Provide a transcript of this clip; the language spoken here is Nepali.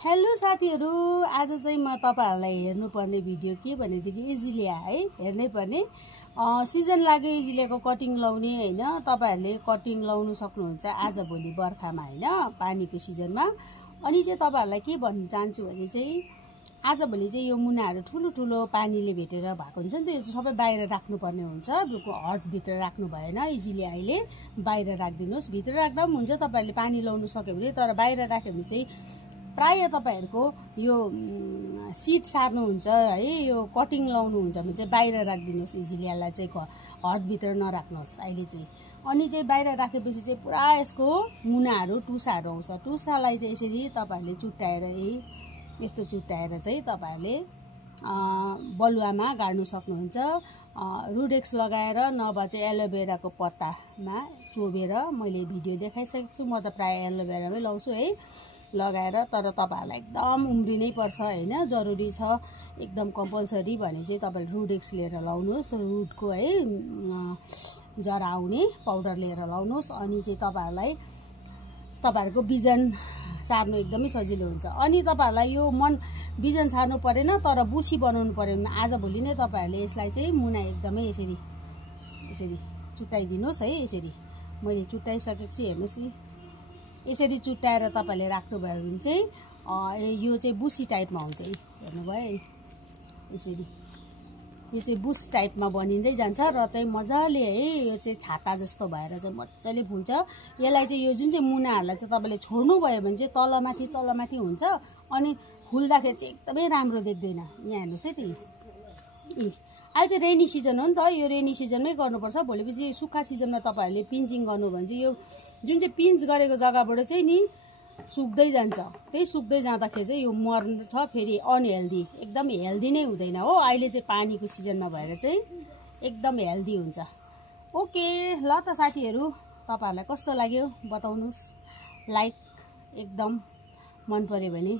हेलो साथीहरु, आज चाहिँ म तपाईहरुलाई हेर्नुपर्ने भिडियो के भनेदेखि इजिलिया है हेर्नै पर्ने। सिजन लाग्यो इजिलियाको कटिङ लाउने हैन। तपाईहरुले कटिङ लाउनु सक्नुहुन्छ आज भोलि बर्खामा हैन, पानीको सिजनमा। अनि चाहिँ तपाईहरुलाई के भन्न चाहन्छु भने चाहिँ आज भोलि चाहिँ यो मुनाहरु ठुलो ठुलो पानीले भेटेर भएको हुन्छ नि, त्यो सबै बाहिर राख्नुपर्ने हुन्छ। यो हट भित्र राख्नु भएन। इजिली अहिले बाहिर राख्दिनुस्। भित्र राख्दा पनि हुन्छ तपाईहरुले पानी लाउनु सक्यो भने, तर बाहिर राख्यो भने चाहिँ प्राय तपाईहरुको यो सीड सार्नुहुन्छ है, यो कटिङ लाउनु हुन्छ भने चाहिँ बाहिर राख्दिनुस्। इजिलियालाई चाहिँ हट भित्र नराख्नुहोस् अहिले चाहिँ। अनि चाहिँ बाहिर राखेपछि चाहिँ पुरा यसको मुनाहरु टुसाहरु आउँछ। टुसालाई चाहिँ यसरी तपाईहरुले चुट्टाएर यस्तो चुट्टाएर चाहिँ तपाईहरुले बलुवामा गाड्नु सक्नुहुन्छ। रुडेक्स लगाएर नभए चाहिँ एलोभेराको पत्तामा चोबेर मैले भिडियो देखाइसकेको छु। म त प्राय एलोभेरामै लाउँछु है लगाएर। तर तपाईहरुलाई एकदम उम्रिनै पर्छ हैन, जरुरी छ एकदम कम्पलसरी भने चाहिँ तपाईले रुडेक्स लिएर लाउनुस्। रुटको है जरा आउने पाउडर लिएर लाउनुस्। अनि चाहिँ तपाईहरुको बिजन सार्नु एकदमै सजिलो हुन्छ। अनि तपाईहरुलाई यो बिजन सार्नु परेन, तर बुसी बनाउनु पर्यो भने आज भोलि नै तपाईहरुले यसलाई चाहिँ मुना एकदमै यसरी चुट्टाइदिनुस् है। यसरी मैले चुट्टाइसकेको छु, हेर्नुस्। यसरी चुट्टाएर तपाईले राख्नुभयो भने चाहिँ यो चाहिँ बुसी टाइपमा हुन्छ। हेर्नुभयो है, यसरी यो चाहिँ बुस टाइपमा बनिँदै जान्छ र चाहिँ मजाले है यो चाहिँ छाता जस्तो भएर चाहिँ मजाले फुल्छ। यसलाई चाहिँ यो जुन चाहिँ मुनाहरुलाई चाहिँ तपाईले छोड्नु भयो भने चाहिँ तलमाथि हुन्छ। अनि फुल्दाखेरि चाहिँ एकदमै राम्रो देख्दैन। यहाँ हेर्नुस् है, अहिले चाहिँ रेनी सिजन हो नि त, यो रेनी सिजनमै गर्नुपर्छ। भोलिपछि सुक्खा सिजनमा तपाईहरुले पिन्चिङ गर्नु भने चाहिँ यो जुन चाहिँ पिन्च गरेको जग्गाबाट चाहिँ नि सुक्दै जान्छ। त्यही सुक्दै जाँदाखेरि चाहिँ यो मर्छ, फेरि अनहेल्दी, एकदम हेल्दी नै हुँदैन हो। अहिले चाहिँ पानीको सिजनमा भएर चाहिँ एकदम हेल्दी हुन्छ। ओके ल त साथीहरु, तपाईहरुलाई कस्तो लाग्यो बताउनुस्। लाइक एकदम मन पर्यो भने